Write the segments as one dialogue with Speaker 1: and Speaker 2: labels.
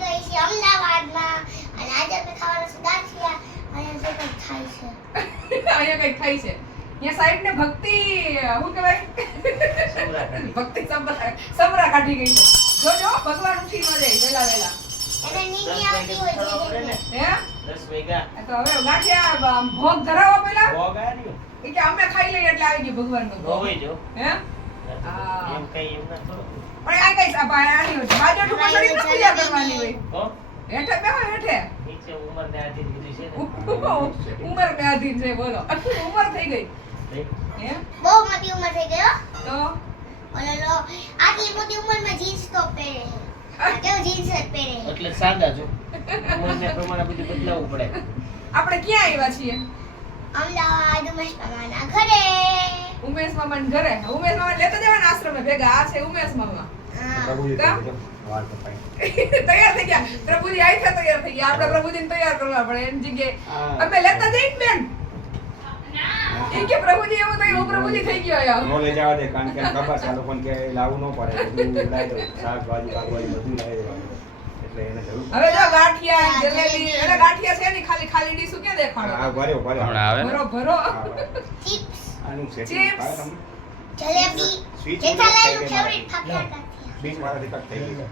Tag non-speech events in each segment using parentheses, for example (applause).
Speaker 1: ગઈ છે અમદાવાદમાં અને આજે અમે ખાવાના છે ગાંઠિયા અને જે કંઈક થાય છે
Speaker 2: અહીંયા કંઈક થાય છે અહીંયા સાહેબ ને ભક્તિ શું કહેવાય ભક્તિ સંબરા સંબરા કાઢી ગઈ છે. જોજો ભગવાન ઉઠી ન જાય. વેલા વેલા.
Speaker 1: એને નીંદી આવતી હોય છે
Speaker 2: હે?
Speaker 3: દસ વાગ્યા.
Speaker 2: તો હવે ગાંઠિયા ભોગ ધરાવો પેલા
Speaker 3: ભોગ આવ્યો.
Speaker 2: કે અમે ખાઈ લઈએ એટલે આવી ગયું
Speaker 3: ભગવાનનું જો
Speaker 2: હે.
Speaker 3: કઈ એમ ના થોડું
Speaker 2: પણ આ કઈ સાપા આની હોય બાજુ ઠુકો ચડી પૂજા કરવાની હોય.
Speaker 3: હો?
Speaker 2: હેઠે બેહો હેઠે?
Speaker 3: નીચે ઉંમર ને આધી બધું છે ને.
Speaker 2: ઉમર બે અધીન છે બોલો. ઉમર થઈ ગઈ?
Speaker 1: બહુ મોટી ઉંમર થઈ ગઈ
Speaker 2: તો?
Speaker 1: ઓલો લો. આટલી મોટી ઉંમરમાં જીન્સ તો પહેરે. કેવું જીન્સ જ પહેરે.
Speaker 3: એટલે સાદા જો ઉંમરને પ્રમાણે બધું બદલાવવું પડે.
Speaker 2: આપણે ક્યાં આવ્યા છીએ?
Speaker 1: અમદાવાદ ઉમેશ ઘરે.
Speaker 2: ઉમેશ મામા ઘરે. ઉમેશ મામા લેતા જવાના આશ્રમે ભેગા. આ છે ઉમેશ મામા.
Speaker 1: હા. (laughs)
Speaker 2: તૈયાર થઈ ગયા. પ્રભુજી આઈ થયા તૈયાર થઈ ગયા. આપણે પ્રભુજીને તૈયાર કરવા પડે એની જગ્યાએ. અમે લેતા જઈ બેન. કે પ્રભુજી એવું થઈ હું પ્રભુજી થઈ ગયો યાર
Speaker 4: નો લઈ જવા દે કારણ કે ખબર છે આ કે લાવવું ન પડે. લાવી દો. શાકભાજી કાકભાજી બધું લાવી દેવાનું એટલે એને જરૂર
Speaker 2: હવે જો ગાંઠિયા જલેબી એટલે ગાંઠિયા છે ને ખાલી ખાલી ડીશું ક્યાં
Speaker 4: આ
Speaker 2: દેખાડો
Speaker 4: ભર્યો ભર્યો.
Speaker 5: હમણાં આવે
Speaker 2: ભરો ભરો.
Speaker 1: ચિપ્સ.
Speaker 4: આનું
Speaker 1: જલેબી. જેઠાલાલનું ફેવરિટ ફાફડા ગાંઠિયા.
Speaker 4: Sweet મારાથી કટ થઈ ગઈ.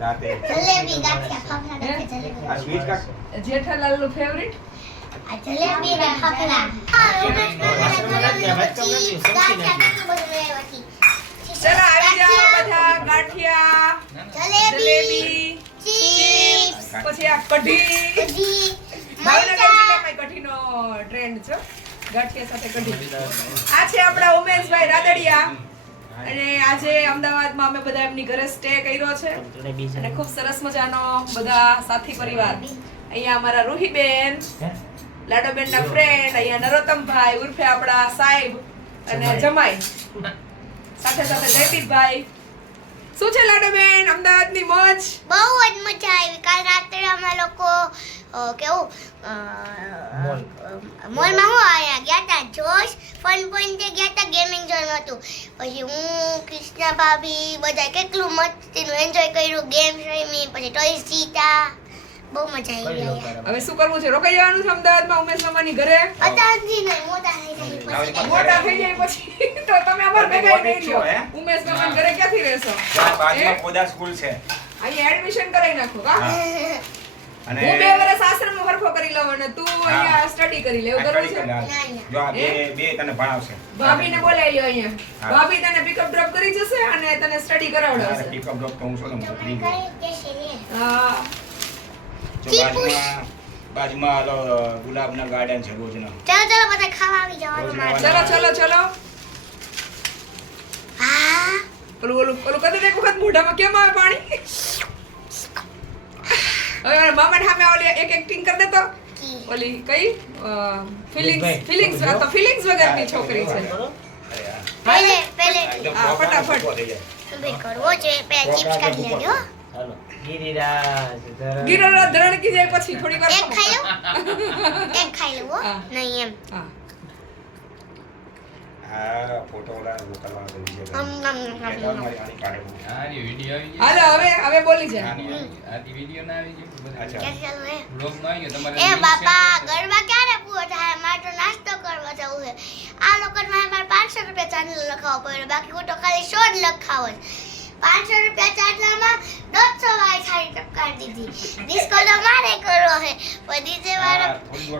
Speaker 4: રાતે.
Speaker 1: જલેબી ગાંઠિયા ફાફડા ગાંઠિયા જલેબી
Speaker 4: આ સ્વીટ કાક?
Speaker 2: જેઠાલાલ ફેવરિટ
Speaker 1: આ જલેબી ને ફાફડા. હા ઉમેશ પછી ગાંઠિયા કાઢી બધું લેવા હતી.
Speaker 2: ચલો આવી જાઓ બધા ગાંઠિયા.
Speaker 1: જલેબી.
Speaker 2: પછી આ કઢી.
Speaker 1: કઢી.
Speaker 2: ભાવનગર જિલ્લામાં કઢીનો ટ્રેન્ડ છે. ગાંઠિયા સાથે કઢી. આ છે આપણા ઉમેશભાઈ રાદડિયા. અને આજે અમદાવાદમાં અમે બધા એમની ઘરે સ્ટે કર્યો છે. અને ખૂબ સરસ મજાનો બધા સાથી પરિવાર. અહીંયા અમારા રૂહીબેન? લાડોબેનના ફ્રેન્ડ અહીંયા નરોત્તમભાઈ ઉર્ફે આપણા સાહેબ અને જમાઈ. સાથે સાથે જયદીપભાઈ. શું છે લાડોબેન? અમદાવાદની મોજ?
Speaker 1: બહુ જ મજા આવી. કાલ રાત્રે અમે લોકો કેવું. મોલમાં હું આયા ગયા હતા જોશ? ફન પોઈન્ટે ગયા હતા ગેમિંગ ઝોન હતું. પછી હું કૃષ્ણા ભાભી બધા કેટલું મસ્તીનું એન્જોય કર્યું ગેમ રમી પછી ટોયસ જીતા. બહુ મજા આવી.
Speaker 2: હવે શું કરવું છે? રોકાઈ જવાનું છે અમદાવાદમાં ઉમેશ મામાની ઘરે?
Speaker 1: અત્યારથી નહીં મોટા થઈ જાય પછી.
Speaker 2: મોટા થઈ જાય. પછી. (laughs) તો તમે અમાર ભેગા નહીં રહ્યો ઉમેશ મામાના ઘરે ક્યાંથી રહેશો?
Speaker 4: બાજુમાં
Speaker 2: હે?
Speaker 4: સ્કૂલ છે.
Speaker 2: અહીંયા એડમિશન કરાવી નાખો કા (laughs)
Speaker 4: અને
Speaker 2: હું બે વર્ષ આશ્રમ હરખો કરી લઉં અને તું અહીંયા સ્ટડી કરી લે. એવું કરવું છે?
Speaker 1: ના, ના.
Speaker 4: જો આ બે બે તને ભણાવશે.
Speaker 2: ભાભીને બોલાવી લ્યો અહીંયા. ભાભી તને પિકઅપ ડ્રોપ કરી જશે અને તને સ્ટડી કરાવડાવશે.
Speaker 4: પિકઅપ ડ્રોપ તો હું છું મોકલી ગયો
Speaker 1: કઈ દેશે રે
Speaker 2: હા.
Speaker 4: બાજુમાં બાજુમાં ગુલાબના ગાર્ડન છે રોજના.
Speaker 1: ચાલો ચાલો બધા ખાવા આવી જવાનું
Speaker 2: ચલો ચલો ચલો.
Speaker 1: હા?
Speaker 2: પેલું ઓલું ઓલું કદી એક વખત મોઢામાં કેમ આવે પાણી? મામાને સામે ઓલી એક એક્ટિંગ કરી દેતો ઓલી કઈ? ફિલિંગ્સ ફિલિંગ્સ આ તો ફિલિંગ્સ વગરની છોકરી છે?
Speaker 1: પહેલે પહેલે
Speaker 2: હા, ફટાફટ.
Speaker 4: જાય.
Speaker 1: કરવો છે પહેલા ચિપ્સ કાઢી લેજો હો.
Speaker 3: હાલો. ગિરિરાજ ધરણ.
Speaker 2: ધરણકી જાય પછી થોડી વાર
Speaker 1: એક ખાઈ લઉં એક ખાઈ લઉં નહીં એમ.
Speaker 2: હા
Speaker 4: આ ફોટો ઓલા મોકલવાનો છે વિજય
Speaker 1: આમ, આમ, આમ,
Speaker 4: એ તો
Speaker 1: આમ.
Speaker 4: અમારી આની પાડે બહુ.
Speaker 5: આની વીડિયો આવી
Speaker 2: હાલો હવે હવે બોલી છે
Speaker 4: આની.
Speaker 5: આની ના આવી ગયો
Speaker 4: અચ્છા.
Speaker 1: ક્યારે ચાલુ હે?
Speaker 5: બ્લોગમાં આવી ગયો તમારે
Speaker 1: એ બાપા ગરબા ક્યારે પૂરો થાય? મારે તો નાસ્તો કરવા જવું છે. આ લોકોને મારે મારે પાંચસો રૂપિયા ચાંદલો લખાવવો પડ્યો. બાકી હું તો ખાલી સો જ લખાવો છે પાંચસો રૂપિયા ચાંદલામાં દોઢસો વાળી સાડી ટપકારી દીધી. ડિસ્કો તો મારે કરવો છે. પણ ડીજે વાળા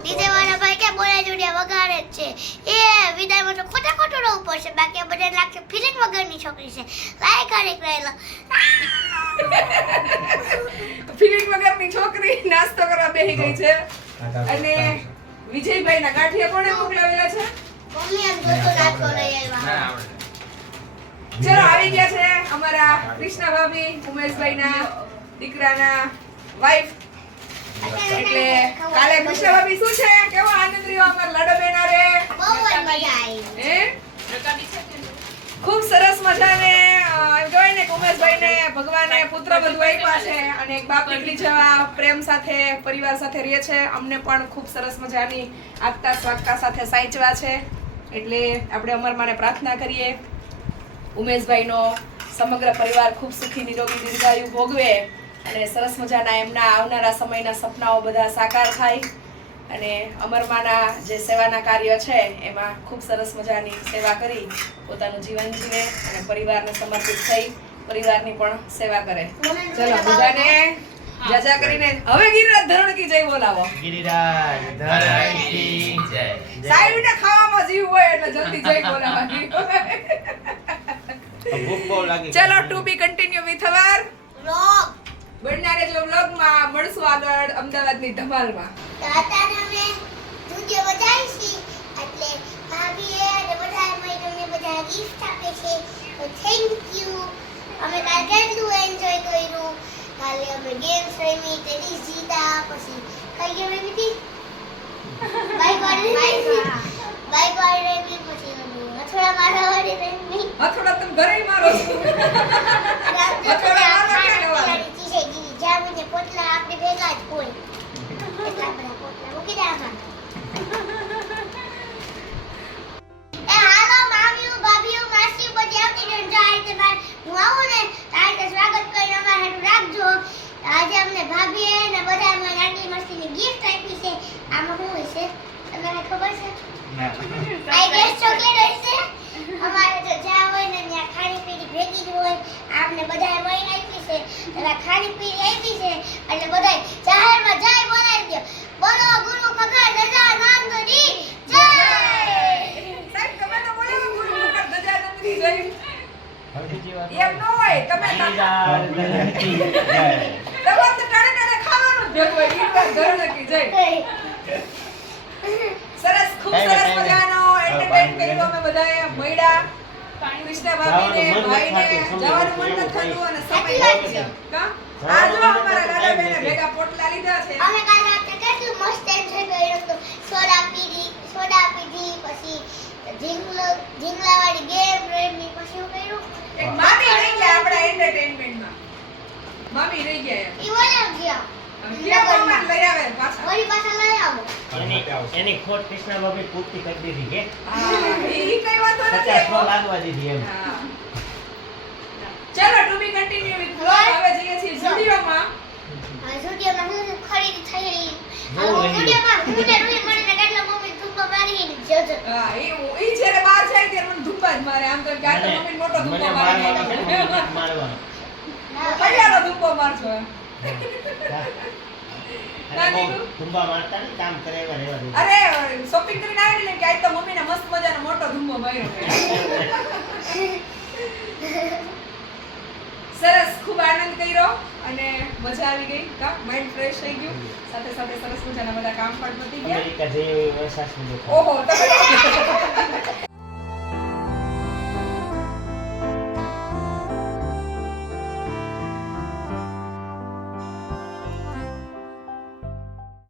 Speaker 1: ડીજે ભાઈ કે બોલા જોડિયા વગાડે જ છે. એ વિદાયમાં તો રહેવું પડશે બાકી આ બધાને લાગશે ફિલિંગ વગરની છોકરી છે. લાય કરે રહેલો
Speaker 2: ફિલિંગ વગરની છોકરી નાસ્તો કરવા બેહી ગઈ છે. અને વિજયભાઈ ના ગાંઠિયા કોણે મોકલાવેલા છે?
Speaker 1: મમ્મી આમ જોતો નાસ્તો લઈ આવ્યા.
Speaker 2: ચલો આવી ગયા છે અમારા કૃષ્ણા ભાભી ઉમેશભાઈ ના દીકરાના વાઈફ એટલે કાલે કૃષ્ણા ભાભી શું છે? કેવો આનંદ રહ્યો? અમાર લડો બેના
Speaker 1: રે બહુ મજા આવી.
Speaker 2: હે? ખૂબ સરસ મજાને એમ કહેવાય ને ઉમેશભાઈને ભગવાને પુત્ર બધું આપ્યા છે અને એક બાપ એટલી જેવા પ્રેમ સાથે પરિવાર સાથે રહે છે. અમને પણ ખૂબ સરસ મજાની આગતા સ્વાગતા સાથે સાચવા છે. એટલે આપણે અમર માને પ્રાર્થના કરીએ. ઉમેશભાઈનો સમગ્ર પરિવાર ખૂબ સુખી નિરોગી દીર્ઘાયુ ભોગવે અને સરસ મજાના એમના આવનારા સમયના સપનાઓ બધા સાકાર થાય. અને અમરમાના જે સેવાના કાર્ય છે એમાં ખૂબ સરસ મજાની સેવા કરી પોતાનું જીવન જીવે અને પરિવારને સમર્પિત થઈ પરિવારની પણ સેવા કરે. ચલો બધાને જજા કરીને હવે ગિરિરાજ ધરણકી જય બોલાવો.
Speaker 3: ગિરિરાજ ધરણ કી જય.
Speaker 2: સાહેબને ખાવામાં જીવ હોય એટલે જલ્દી જય બોલાવવાની
Speaker 3: ભૂખ બહુ લાગી
Speaker 2: ચલો to be continue with our
Speaker 1: લોક
Speaker 2: બનનારે જો વ્લોગમાં મળશું આગળ અમદાવાદની ધમાલમાં.
Speaker 1: તો અત્યારે અમે દૂધિયો બજાવીશી એટલે ભાભીએ અને બધાએ મળીને અમને બધા ગિફ્ટ આપે છે. તો થેન્ક યુ અમે કાલે કેટલું એન્જોય કર્યું. કાલે અમે ગેમ્સ રમી ટેનિસ જીતા પછી કઈ ગેમ રમી હતી? બાઈક વાળી બાઈક વાળી. રમી પછી રમી અથોડા મારા વાળી રમી.
Speaker 2: તમે ઘરે મારો છો અથોડા મારવા ક્યાં જવાનું?
Speaker 1: જામીને પોટલા આપણે ભેગા જ હોય એટલા બધા પોટલા મૂકી દે આમાં એ હાલો મામીઓ ભાભીઓ માસીઓ બધી આવતી રહે જો આ રીતે બાર હું આવું ને તો આ રીતે સ્વાગત કરીને અમારા હાટું રાખજો આજે અમને ભાભીએ ને બધા મને આટલી મસ્તીની ગિફ્ટ આપી છે. આમાં શું છે? તમને ખબર છે? આઈ ગેસ ચોકલેટ હશે અમારે તો જ્યાં હોય ને ત્યાં ખાણી પીણી ભેગી જ હોય. આપને બધાએ મળીને આપી છે. તથા ખાણી પીણી આપી છે. એટલે બધાય જય બોલાવી દો બોલો ગુરુ ખગા દજા નાંદની જય
Speaker 2: સાહેબ તમે તો બોલો ગુરુ ઉપર ધજાનંદની જય
Speaker 3: હવે બીજી વાત
Speaker 2: એમ ન હોય તમે
Speaker 3: ગિરિરાજ ધરાઈ કી જય.
Speaker 2: તમારે તો ટાણે ટાણે ખાવાનું જ હોય ગીરવાર ધરણકી જય. સરસ ખૂબ સરસ મજાનો. એન્ટરટેન કર્યો અમે બધાએ મળ્યા કૃષ્ણ ભાભીને ભાઈને જવાનું મન નથી થતું અને સમય. કા આ
Speaker 3: જવાનું
Speaker 2: જો
Speaker 3: મન
Speaker 2: અમારા
Speaker 3: થતું,
Speaker 2: દાદા
Speaker 3: ટાઈમ
Speaker 2: બેને
Speaker 3: નથી.
Speaker 2: ભેગા પોટલા લીધા છે
Speaker 1: અમે કાલ રાત્રે કેટલું મસ્ત એન્જોય કર્યું હતું સોડા પીધી સોડા પીધી પછી ઢીંગલો ઢીંગલાવાળી ગેમ રમી પછી શું કર્યું
Speaker 2: એક મામી રહી ગયા આપણા એન્ટરટેનમેન્ટમાં મામી રહી ગયા એમ.
Speaker 1: ઈ વળ્યા ગયા
Speaker 2: હવે કેમ મામાને લઈ આવે પાછા
Speaker 1: વળી પાછા લઈ આવો
Speaker 3: એની એની ખોટ કૃષ્ણ બાબી પૂર્તિ કરી દીધી કે પચાસ લાગવા દીધી એમ.
Speaker 2: ચલો to be continue with blog હવે? જઈએ છીએ સ્ટુડિયોમાં
Speaker 1: સ્ટુડિયોમાં શું શું ખરીદી થયેલી?
Speaker 3: બહુ
Speaker 1: આ
Speaker 3: રહી.
Speaker 1: સ્ટુડિયોમાં હું ને રૂહી મળીને કેટલા મમ્મી ધૂપો મારી જજો.
Speaker 2: હા ઈ ઈ જ્યારે બહાર જાય ત્યારે મને જ મારે. આમ તો મમ્મીને મોટો
Speaker 3: છે,
Speaker 2: મારે
Speaker 3: મારવાનો
Speaker 2: કડિયાનો ધુપ્પો મારજો એમ.
Speaker 3: અને બહુ ધુંબા મારતા ને? કામ કરે એવા રહેવા દે.
Speaker 2: અરે શોપિંગ કરીને આવી ને કે આજ તો મમ્મીને મસ્ત મજાનો મોટો ધુમ્મો માર્યો સરસ ખૂબ આનંદ કર્યો અને મજા આવી ગઈ. કા માઇન્ડ ફ્રેશ થઈ ગયું. સાથે સાથે સરસ મજાના બધા કામ પણ પતી ગયા. ઓહો